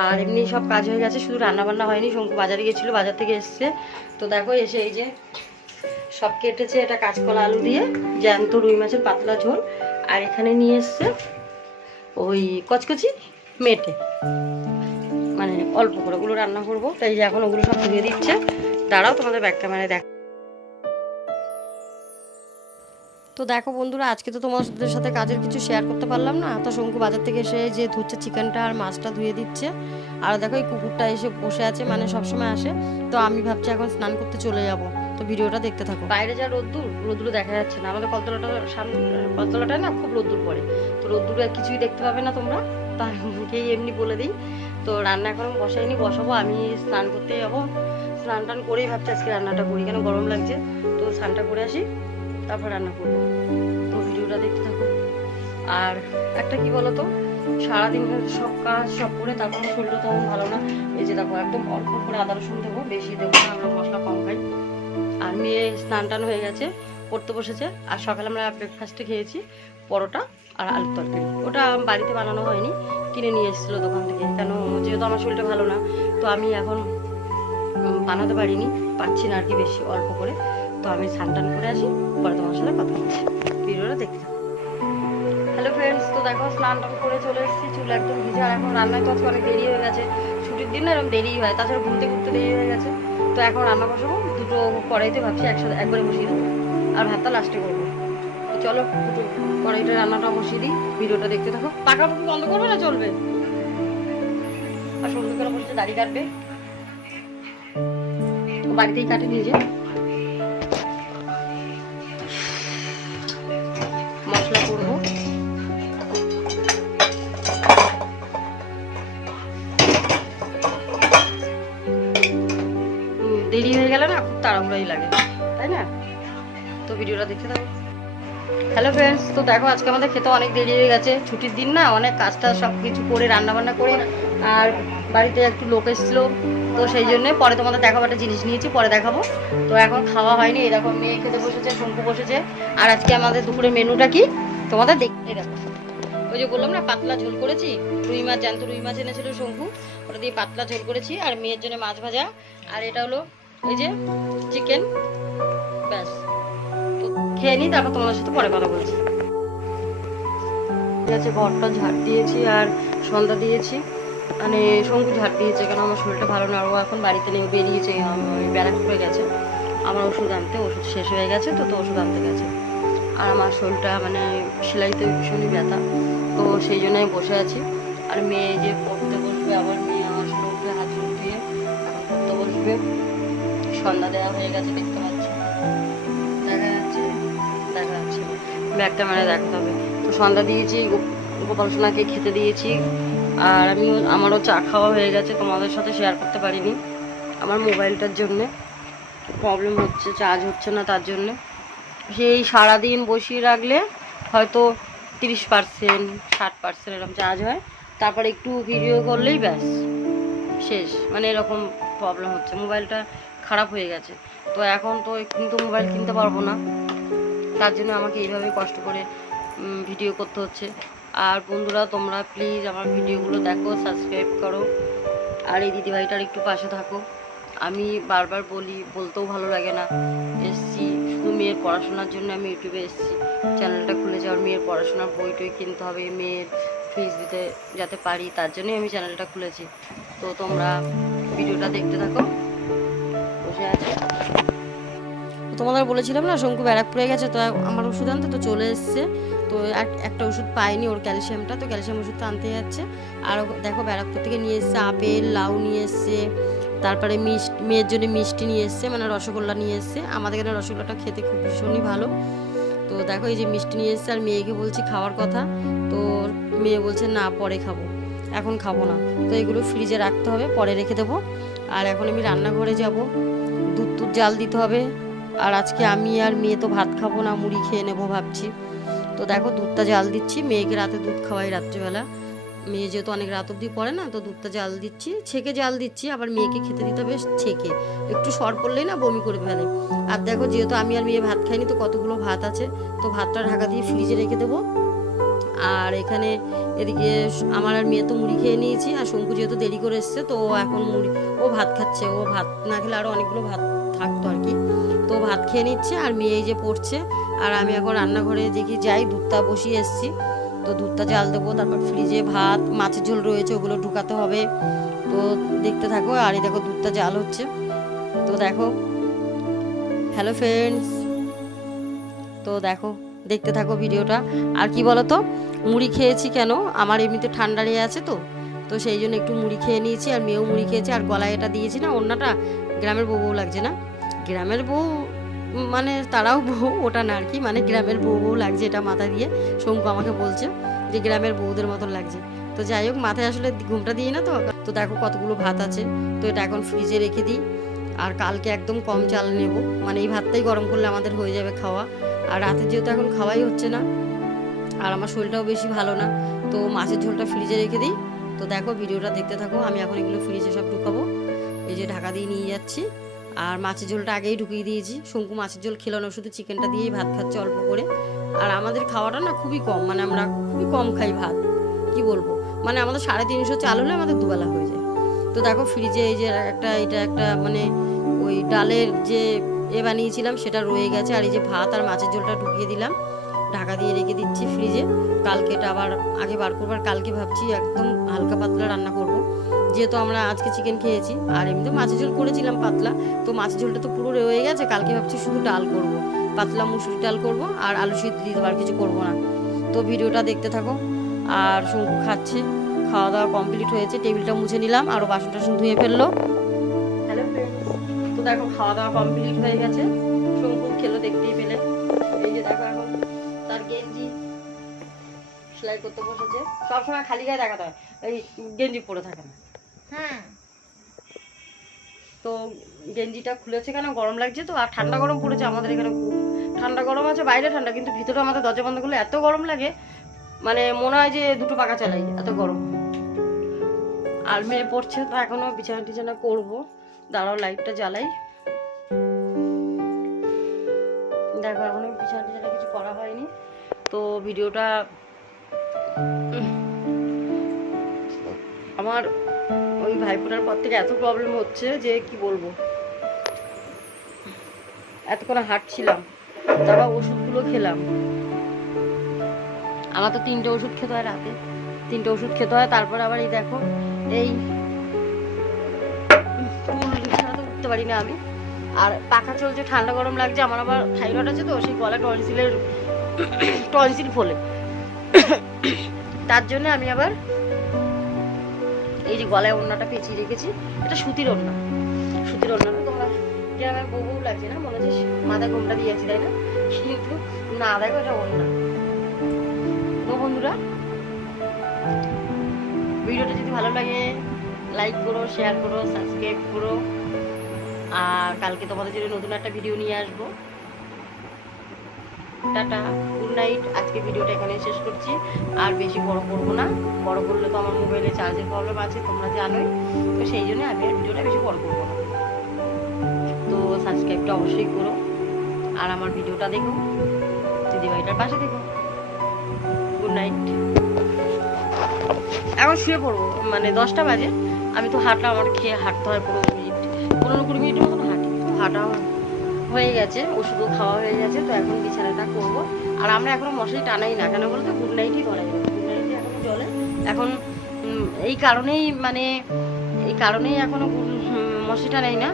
আর এমনি সব কাজ হয়ে গেছে, শুধু রান্না বান্না হয়নি। শঙ্কু বাজারে গেছিলো, বাজার থেকে এসছে। তো দেখো এসে এই যে সব কেটেছে, এটা কাঁচকলা আলু দিয়ে জ্যান্ত রুই মাছের পাতলা ঝোল। আর এখানে নিয়ে এসছে ওই কচকচি মেটে, মানে অল্প করে ওগুলো রান্না করবো। তাই যে এখন ওগুলো সব ধুয়ে দিচ্ছে। দাঁড়াও তোমাদের ব্যাক ক্যামেরায় দেখ। তো দেখো বন্ধুরা, আজকে তো তোমাদের সাথে কাজের কিছু শেয়ার করতে পারলাম না। তো শঙ্কু বাজার থেকে এসে যে ধুচ্ছে চিকেনটা আর মাছটা ধুয়ে দিচ্ছে। আর দেখো এই কুকুরটা এসে বসে আছে, মানে সবসময় আসে। তো আমি ভাবছি এখন স্নান করতে চলে যাব। তো ভিডিওটা দেখতে থাকো। বাইরে যা রোদ্দুর দেখা যাচ্ছে না। আমাদের কলতলাটায় না খুব রোদ্দুর পড়ে। তো রোদ্দুরে কিছুই দেখতে পাবে না তোমরা, তাকেই এমনি বলে দিই। তো রান্না এখন বসাইনি, বসাবো। আমি স্নান করতে যাবো। স্নান টান করেই ভাবছি আজকে রান্নাটা করি, কেন গরম লাগছে। তো স্নানটা করে আসি, তারপর রান্না করবো। তো ভিডিওটা দেখতে থাকো। আর একটা কি বলতো, সারাদিন সব কাজ সব করে তারপর শরীরটা তেমন ভালো না। এই যে দেখো একদম অল্প করে আদা রসুন দেবো, বেশি দেবো না, আমরা মশলা কম খাই। আর মেয়ে স্নান টান হয়ে গেছে, পড়তে বসেছে। আর সকালে আমরা ব্রেকফাস্টে খেয়েছি পরোটা আর আলুর তরকারি। ওটা বাড়িতে বানানো হয়নি, কিনে নিয়ে এসেছিলো দোকান থেকে। কেন যেহেতু আমার শরীরটা ভালো না, তো আমি এখন বানাতে পারছি না আর কি, বেশি অল্প করে। তো আমি স্নান টান করে আসি, পরে তোমার সাথে কথা বলছি। ভিডিওটা দেখতে থাকো। হ্যালো ফ্রেন্ডস, তো দেখো স্নান টান করে চলে এসেছি, চুল একদম ভিজে। আর এখন রান্নায় তো আজকে অনেক দেরি হয়ে গেছে। ছুটির দিন না এরকম দেরি হয়, তাছাড়া ঘুরতে ঘুরতে দেরি হয়ে গেছে। তো এখন রান্না বসাবো, দুটো কড়াইতে ভাবছি একসাথে একবারে বসিয়ে দেবো। আর ভাতটা লাস্টে করবো। তো চলো দুটো কড়াইতে রান্নাটা বসিয়ে দিই, ভিডিওটা দেখতে থাকো। পাকা পাকি বন্ধ করবে না চলবে। আর সন্ধে করে বসে দাড়ি কাটবে, বাড়িতেই কাটে নিজে। মশলা করবো, দেরি হয়ে গেলে না খুব তাড়াহুড়াই লাগে, তাই না? তো ভিডিওটা দেখতে থাকো। হ্যালো ফ্রেন্ডস, তো দেখো আজকে আমাদের খেতে অনেক দেরি হয়ে গেছে। ছুটির দিন না, অনেক কাজটা সব কিছু করে রান্না বান্না করে। আর বাড়িতে একটু লোক এসেছিলো, তো সেই জন্যে পরে তোমাদের দেখাবো। একটা জিনিস নিয়েছি, পরে দেখাবো। তো এখন খাওয়া হয়নি। এই দেখো মেয়ে খেতে বসেছে, শঙ্কু বসেছে। আর আজকে আমাদের দুপুরের মেনুটা কি তোমাদের দেখতে দেখো। ওই যে বললাম না পাতলা ঝোল করেছি, রুই মাছ, জ্যান্ত রুই মাছ এনেছিল শঙ্কু, ওটা দিয়ে পাতলা ঝোল করেছি। আর মেয়ের জন্য মাছ ভাজা। আর এটা হলো ওই যে চিকেন, ব্যাস। তো খেয়ে নিই, তারপর তোমাদের সাথে পরে কথা বলছি। ঠিক আছে, ঘরটা ঝাড় দিয়েছি আর সন্ধ্যা দিয়েছি। মানে শঙ্কু ঝাড় দিয়েছে, কেন আমার শরীরটা ভালো না। ও এখন বাড়িতে নেই, বেরিয়েছে, ব্যারাকপুরে গেছে আমার ওষুধ আনতে। ওষুধ শেষ হয়ে গেছে, তো ওষুধ আনতে গেছে। আর আমার শরীরটা মানে সেলাইতে ভীষণই ব্যথা, তো সেই জন্য আমি বসে আছি। আর মেয়ে যে পড়তে বসবে, আবার মেয়ে আমার সাথে উঠে হাত মুখ ধুয়ে এখন পড়তে বসবে। সন্ধ্যা দেওয়া হয়ে গেছে, দেখতে পাচ্ছি, দেখা যাচ্ছে ব্যাগটা মানে দেখাতে হবে। তো সন্ধ্যা দিয়েছি, গোপাল সোনাকে খেতে দিয়েছি। আর আমারও চা খাওয়া হয়ে গেছে, তোমাদের সাথে শেয়ার করতে পারিনি। আমার মোবাইলটার জন্যে প্রবলেম হচ্ছে, চার্জ হচ্ছে না, তার জন্যে। সেই সারাদিন বসিয়ে রাখলে হয়তো 30%, 60% এরকম চার্জ হয়। তারপরে একটু ভিডিও করলেই ব্যাস শেষ, মানে এরকম প্রবলেম হচ্ছে। মোবাইলটা খারাপ হয়ে গেছে। তো এখন তো কিন্তু মোবাইল কিনতে পারবো না, তার জন্য আমাকে এইভাবে কষ্ট করে ভিডিও করতে হচ্ছে। আর বন্ধুরা, তোমরা প্লিজ আমার ভিডিওগুলো দেখো, সাবস্ক্রাইব করো। আর এই দিদিভাইটার একটু পাশে থাকো। আমি বারবার বলতেও ভালো লাগে না। এসছি শুধু মেয়ের পড়াশোনার জন্য, আমি ইউটিউবে এসছি, চ্যানেলটা খুলে যাওয়ার। মেয়ের পড়াশোনার বই টই কিনতে হবে, মেয়ের ফিস দিতে যাতে পারি, তার জন্যই আমি চ্যানেলটা খুলেছি। তো তোমরা ভিডিওটা দেখতে থাকো, বসে আছি। তোমাদের বলেছিলাম না শঙ্কু ব্যারাকপুরে গেছে, তো আমার ওষুধ আনতে তো চলে এসছে। তো একটা ওষুধ পাইনি, ওর ক্যালসিয়ামটা, তো ক্যালসিয়াম ওষুধটা আনতে যাচ্ছে। আর দেখো ব্যারাকপুর থেকে নিয়ে এসছে আপেল, লাউ নিয়ে এসছে, তারপরে মেয়ের জন্য মিষ্টি নিয়ে এসছে, মানে রসগোল্লা নিয়ে এসছে। আমাদের এখানে রসগোল্লাটা খেতে খুব ভীষণই ভালো। তো দেখো এই যে মিষ্টি নিয়ে এসছে। আর মেয়েকে বলছি খাওয়ার কথা, তো মেয়ে বলছে না পরে খাবো, এখন খাবো না। তো এগুলো ফ্রিজে রাখতে হবে, পরে রেখে দেবো। আর এখন আমি রান্নাঘরে যাব, দুধ জাল দিতে হবে। আর আজকে আমি আর মেয়ে তো ভাত খাবো না, মুড়ি খেয়ে নেবো ভাবছি। তো দেখো দুধটা জাল দিচ্ছি, মেয়েকে রাতে দুধ খাওয়াই রাত্রিবেলা। মেয়ে যেহেতু অনেক রাত অবধি পড়ে না, তো দুধটা জাল দিচ্ছি, ছেঁকে জাল দিচ্ছি। আবার মেয়েকে খেতে দিতে হবে ছেঁকে, একটু সর পড়লেই না বমি করে ফেলে। আর দেখো যেহেতু আমি আর মেয়ে ভাত খাইনি, তো কতগুলো ভাত আছে, তো ভাতটা ঢাকা দিয়ে ফ্রিজে রেখে দেবো। আর এখানে এদিকে আমার আর মেয়ে তো মুড়ি খেয়ে নিয়েছি, আর শঙ্কু যেহেতু দেরি করে এসছে তো এখন মুড়ি, ও ভাত খাচ্ছে, ও ভাত না খেলে আরও অনেকগুলো ভাত থাকতো আর কি, তো ভাত খেয়ে নিচ্ছে আর মেয়ে এই যে পড়ছে। আর আমি এখন রান্নাঘরে দেখি যাই, দুধটা বসিয়ে এসছি, তো দুধটা জাল দেবো, তারপর ফ্রিজে ভাত মাছের ঝোল রয়েছে ওগুলো ঢুকাতে হবে, তো দেখতে থাকো। আর এই দেখো দুধটা জাল হচ্ছে, তো দেখো। হ্যালো ফ্রেন্ডস, তো দেখো দেখতে থাকো ভিডিওটা। আর কি বলো তো, মুড়ি খেয়েছি কেন, আমার এমনিতে ঠান্ডা লেগে আছে তো তো সেই জন্য একটু মুড়ি খেয়ে নিয়েছি, আর মেয়েও মুড়ি খেয়েছে। আর গলায় এটা দিয়েছি না ওড়নাটা, গ্রামের বউ লাগছে না, গ্রামের বউ মানে তারাও বউ, ওটা না আর কি, মানে গ্রামের বউ লাগছে এটা মাথা দিয়ে। শঙ্কু আমাকে বলছে যে গ্রামের বউদের মতন লাগছে। তো যাই হোক, মাথায় আসলে ঘুমটা দিই না তো। তো দেখো কতগুলো ভাত আছে, তো এটা এখন ফ্রিজে রেখে দিই। আর কালকে একদম কম চাল নেব, মানে এই ভাতটাই গরম করলে আমাদের হয়ে যাবে খাওয়া। আর রাতে যেহেতু এখন খাওয়াই হচ্ছে না, আর আমার শরীরটাও বেশি ভালো না, তো মাছের ঝোলটা ফ্রিজে রেখে দিই। তো দেখো ভিডিওটা দেখতে থাকো, আমি এখন এগুলো ফ্রিজে সব ঢুকাবো, এই যে ঢাকা দিয়ে নিয়ে যাচ্ছি। আর মাছের ঝোলটা আগেই ঢুকিয়ে দিয়েছি, শঙ্কু মাছের ঝোল খেলো না, শুধু চিকেনটা দিয়েই ভাত খাচ্ছে অল্প করে। আর আমাদের খাওয়াটা না খুবই কম, মানে আমরা খুবই কম খাই ভাত, কি বলবো, মানে আমাদের 350 চাল হলে আমাদের দুবেলা হয়ে যায়। তো দেখো ফ্রিজে এই যে এটা একটা মানে ওই ডালের যে বানিয়েছিলাম সেটা রয়ে গেছে, আর এই যে ভাত আর মাছের ঝোলটা ঢুকিয়ে দিলাম, ঢাকা দিয়ে রেখে দিচ্ছি ফ্রিজে। কালকে এটা আবার আগে বার করবো, আর কালকে ভাবছি একদম হালকা পাতলা রান্না করব, যেহেতু আমরা আজকে চিকেন খেয়েছি, আর এমনিতে মাছের ঝোল করেছিলাম পাতলা, তো মাছের ঝোলটা তো পুরো রয়ে গেছে। কালকে ভাবছি শুধু ডাল করব, পাতলা মুসুরি ডাল করব, আর আলু সিদ্ধ দিয়ে আর কিছু করবো না। তো ভিডিওটা দেখতে থাকো। আর শঙ্কু খাচ্ছে, খাওয়া দাওয়া কমপ্লিট হয়েছে, টেবিলটা মুছে নিলাম, আরও বাসন টাসন ধুয়ে ফেললো। হ্যালো ফ্রেন্ডস, তো দেখো খাওয়া দাওয়া কমপ্লিট হয়ে গেছে, শঙ্কু খেলো দেখতেই পেলে। এই যে দেখো এখন তার গেঞ্জি সেলাই করতে বসেছে, সবসময় খালি গায়ে দেখাতে হয়, এই গেঞ্জি পরে থাকে না। তো গেঞ্জিটা খুলেছে কেন, গরম লাগছে তো, আর ঠান্ডা গরম পড়েছে আমাদের এখানে, খুব ঠান্ডা গরম আছে, বাইরে ঠান্ডা, কিন্তু ভিতরে আমাদের দরজা বন্ধ করলে এত গরম লাগে, মানে মনে হয় যে দুটো পাখা চালাই, এত গরম। আর মেয়ে পড়ছে, তো এখনো বিছানা টিছানা করবো, দাঁড়াও লাইটটা জ্বালাই। দেখো এখনো বিছানা টিছানা কিছু করা হয়নি। তো ভিডিওটা আমার ওই ভাইফোঁটার পর থেকে এত প্রবলেম হচ্ছে যে কি বলবো, এতক্ষণ হাঁটছিলাম, তারপর ওষুধগুলো খেলাম, আমার তো 3টে ওষুধ খেতে হয় রাতে, 3টে ওষুধ খেতে হয়। তারপর আবার এই দেখো এই ফুল ছাড়া তো উঠতে পারি না আমি, আর পাখা চলছে, ঠান্ডা গরম লাগছে, আমার আবার থাইরয়েড আছে তো, সেই গলা টনসিল ফোলে, তার জন্য আমি আবার এই যে গলায় ওড়নাটা পেঁচিয়ে রেখেছি, এটা সুতির ওড়না, সুতির ওড়না না, তোমরা গ্রামের বউ বউ লাগছে না, মনে হচ্ছে মাথায় ঘোমটা দিয়েছি তাই না, কিন্তু না দেখো এটা ওড়না। তো বন্ধুরা ভিডিওটা যদি ভালো লাগে লাইক করো, শেয়ার করো, সাবস্ক্রাইব করো, আর কালকে তোমাদের জন্য নতুন একটা ভিডিও নিয়ে আসবো। Tata, good night. আজকে ভিডিওটা এখানে শেষ করছি, আর বেশি বড় করবো না, বড় করলে তো আমার মোবাইলে চার্জের প্রবলেম আছে তোমরা জানোই, তো সেই জন্য আমি আর ভিডিওটা বেশি বড় করবো না। তো সাবস্ক্রাইবটা অবশ্যই করো, আর আমার ভিডিওটা দেখো, দিদিভাইটার পাশে দেখো। Good night. এখন শুয়ে পড়বো, মানে 10টা বাজে, আমি তো হাঁটলাম, আমার খেয়ে হাঁটতে হয় 15-20 মিনিটের মতন হাঁটি, তো হাঁটা হয়ে গেছে, ওষুধও খাওয়া হয়ে গেছে, তো এখন বিছানাটা করবো। আর আমরা এখনো মশারি টানাই না, কেন বলতো গুড নাইটই ধরা যাবে, গুড নাইটই এখনো চলে এখন, এই কারণেই এখনো মশারি টানাই না।